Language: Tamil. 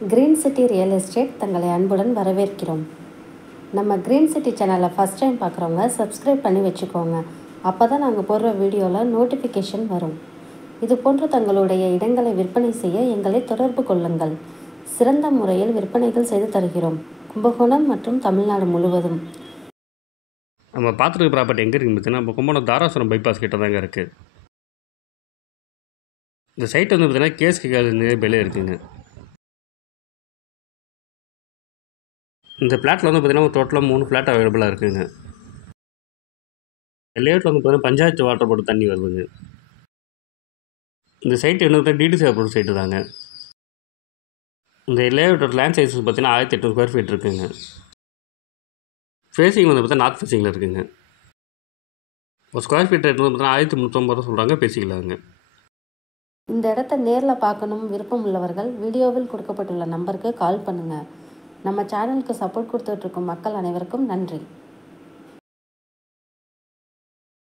கிரீன் சிட்டி ரியல் எஸ்டேட் தங்களை அன்புடன் வரவேற்கிறோம். நம்ம கிரீன் சிட்டி சேனலை ஃபஸ்ட் டைம் பார்க்குறவங்க சப்ஸ்கிரைப் பண்ணி வச்சுக்கோங்க. அப்போ தான் நாங்கள் போடுற வீடியோவில் நோட்டிஃபிகேஷன் வரும். இது போன்று தங்களுடைய இடங்களை விற்பனை செய்ய எங்களை தொடர்பு கொள்ளுங்கள். சிறந்த முறையில் விற்பனைகள் செய்து தருகிறோம். கும்பகோணம் மற்றும் தமிழ்நாடு முழுவதும். நம்ம பார்த்துருக்க ப்ராப்பர்ட்டி எங்கே இருக்குன்னு பார்த்தீங்கன்னா, நம்ம கும்பகோணம் தாராசுரம் பைபாஸ் கிட்ட தாங்க இருக்குது. இந்த சைட் வந்து பார்த்தீங்கன்னா கேஎஸ்கே காலேஜ் பெலே இருக்குங்க. இந்த ஃப்ளாட்டில் வந்து பார்த்தீங்கன்னா டோட்டலாக 3 ஃப்ளாட் அவைலபிளாக இருக்குதுங்க. லேஅவுட்டில் வந்து பார்த்தீங்கன்னா பஞ்சாயத்து வாட்டர் போட்டு தண்ணி வருதுங்க. இந்த சைட்டு என்ன டிடிசி அப்ரூவ் சைட்டு தாங்க. இந்த லேஅவுட்டோட லேண்ட் சைஸ் பார்த்தீங்கன்னா 1800 ஸ்கொயர் ஃபீட் இருக்குங்க. ஃபேஸிங் வந்து பார்த்தீங்கன்னா நார்த் ஃபேஸிங்கில் இருக்குங்க. ஒரு ஸ்கொயர் ஃபீட் ரேட் வந்து பார்த்தீங்கன்னா 1350 ரூபா சொல்கிறாங்க, பேசிக்கலாங்க. இந்த இடத்த நேரில் பார்க்கணும் விருப்பம் உள்ளவர்கள் வீடியோவில் கொடுக்கப்பட்டுள்ள நம்பருக்கு கால் பண்ணுங்கள். நம்ம சேனலுக்கு சப்போர்ட் கொடுத்துட்ருக்கும் மக்கள் அனைவருக்கும் நன்றி.